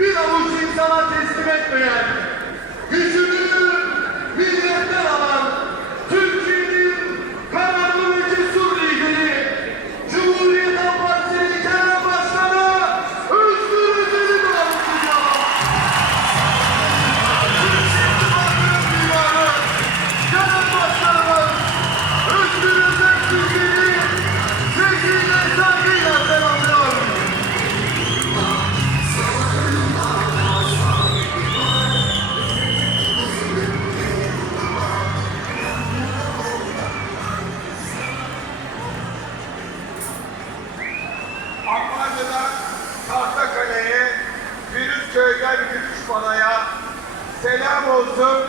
bir avuç insana teslim etmeyen, gücünü milletten alan, Çarşı'dan Tahtakale'ye, Gülüşköy'den Gülüşbala'ya selam olsun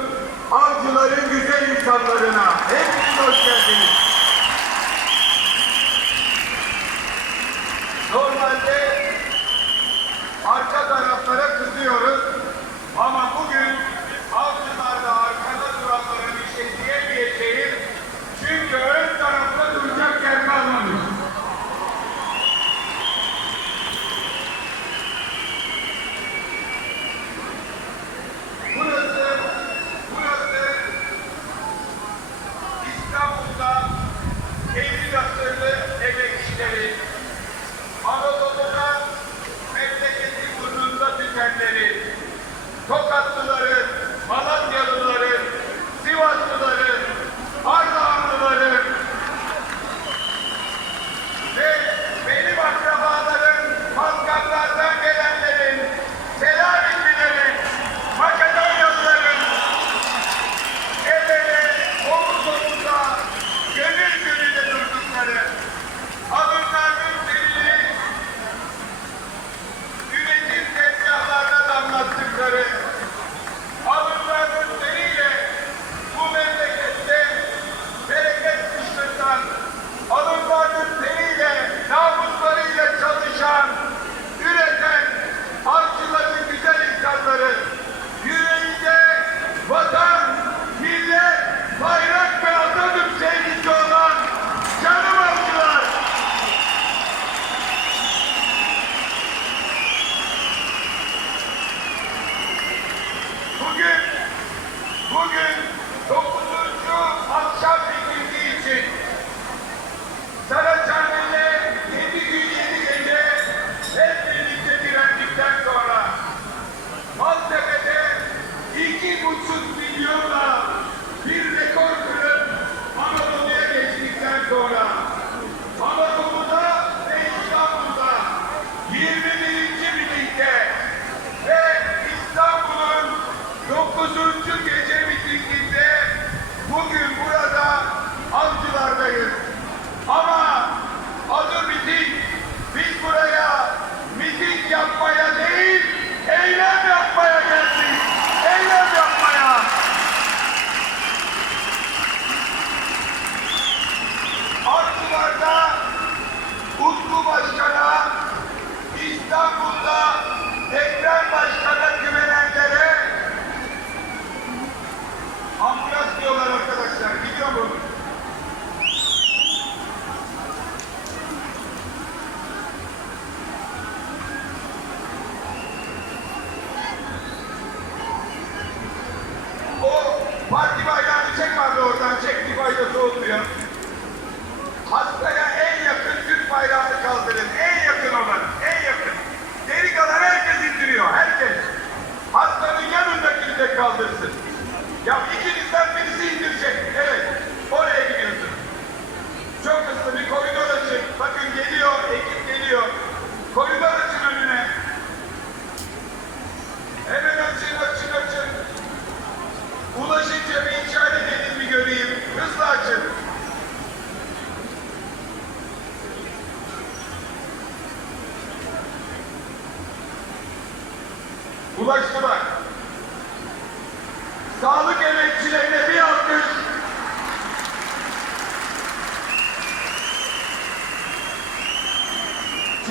avcıların güzel insanlarına. Hepiniz hoş geldiniz. Normalde arka taraflara kızıyoruz.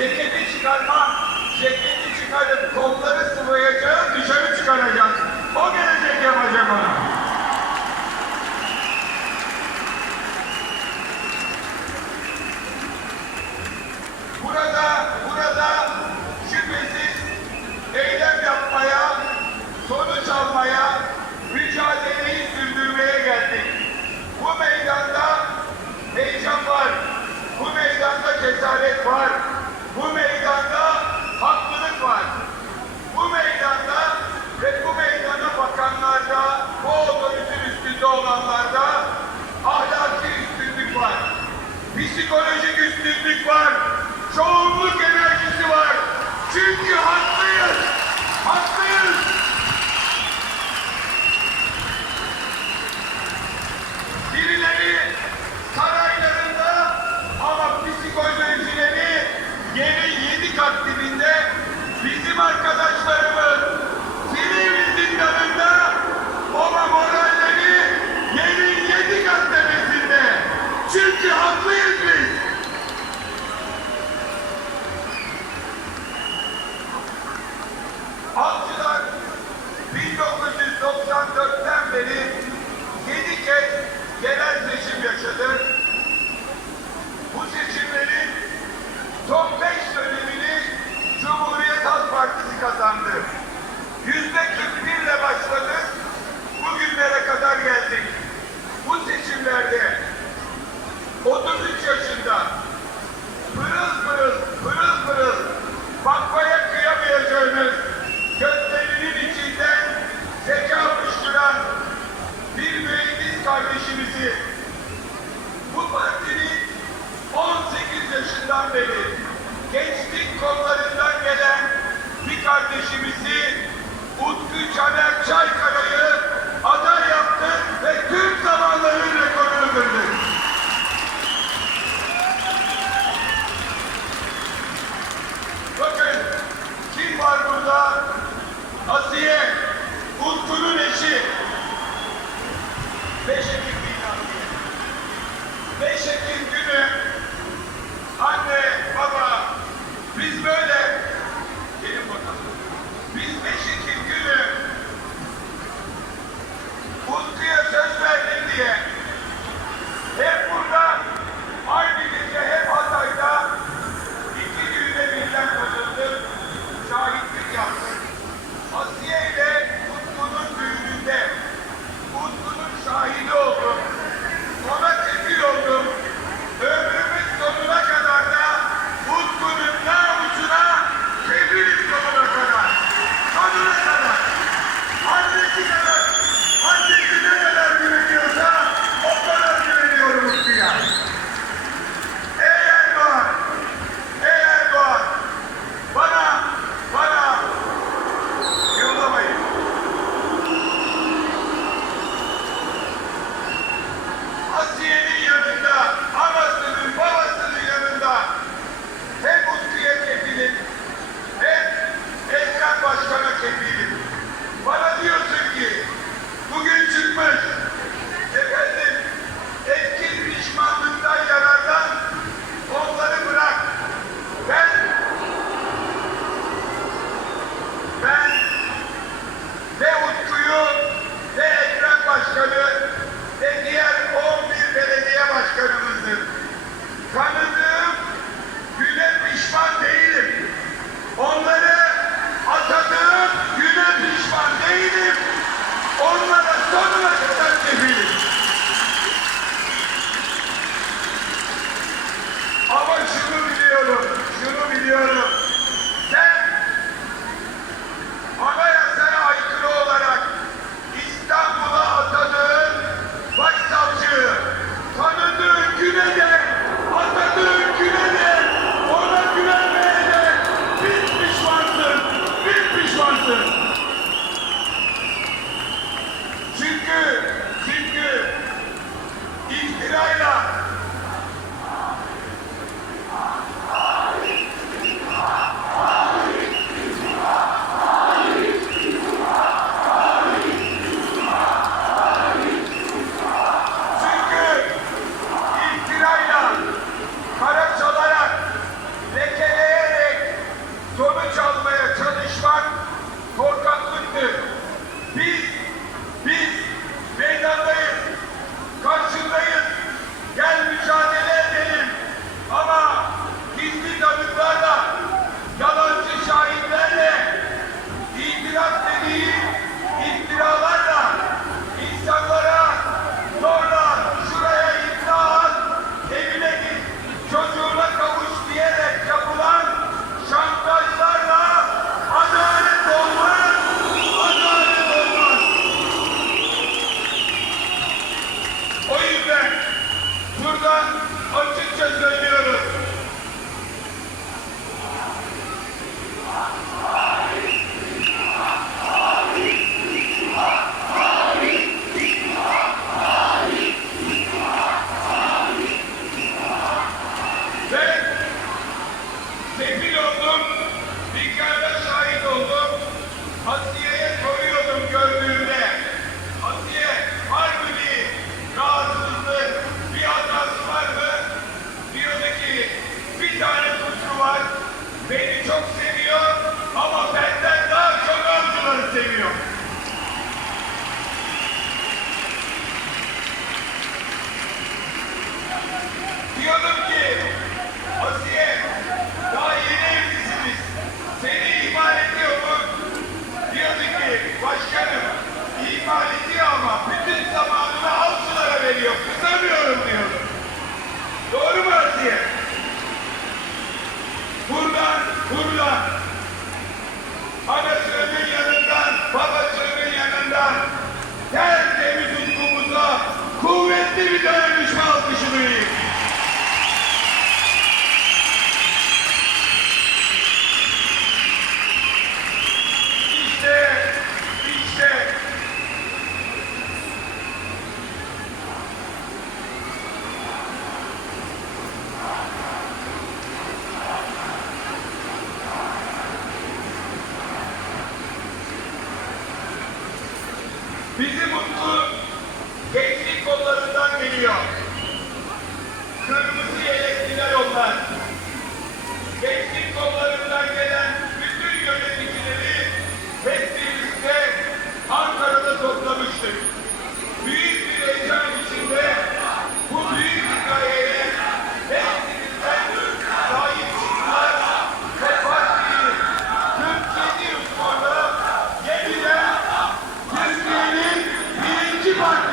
ceketi çıkarma, ceketi çıkarıp kolları sıvayacağız, dışarı çıkaracağız. O gelecek yapacak ona. Süden gehandelt. bu seçimlerin son beş dönemini Cumhuriyet Halk Partisi kazandı. Yüzde 41'le başladık, bugünlere kadar geldik. Bu seçimlerde 33 yaşında pırıl pırıl, pırıl pırıl bakmaya kıyamayacağınız günü anne, baba biz böyle Diyordum ki Asiye daha yeni evlisiniz. Seni ihmal ediyor mu? Ki başkanım ihmal ediyor ama bütün zamanını avcılara veriyor. Kızamıyorum diyordu. Doğru mu Asiye? Buradan, buradan. Anasının yanından, babasının yanından tertemiz ufkumuza kuvvetli bir dayanışma alkışı duyayım. Geliyor. Kırmızı yelekliler onlar. Gençlik kollarından gelen bütün yöneticileri hep birlikte Ankara'da toplamıştık. Büyük bir heyecan içinde bu büyük hikayeye hepinizden sahip çıktılar ve partiyi 47 yıl sonra yeniden Türkiye'nin birinci partisi.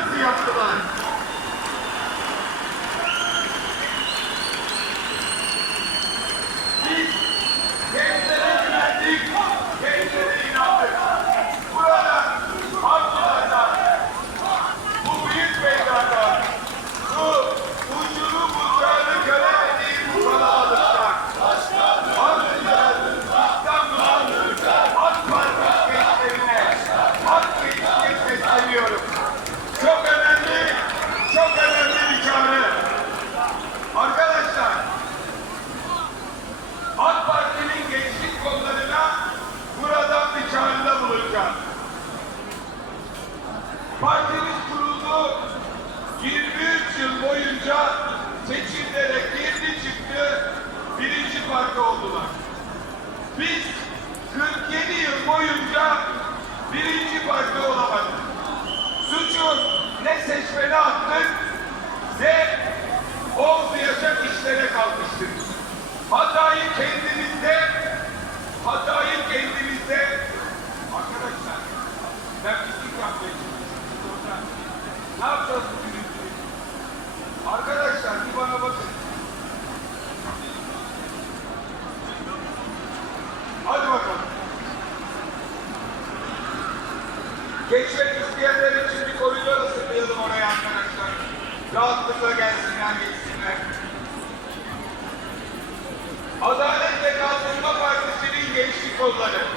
Seçmene attık, ne olmayacak işlere kalkıştık. Hatayı kendimizde, hatayı kendimizde. Arkadaşlar, ben pislik yapmaya çalışıyorum. Ne yapacağız ülkeyi? Arkadaşlar bir bana bakın. Hadi bakalım. Geçmek isteyenler için bir koridor hazırlayalım oraya arkadaşlar. Rahatlıkla gelsinler, geçsinler. Adalet ve Kalkınma Partisi'nin gençlik kolları.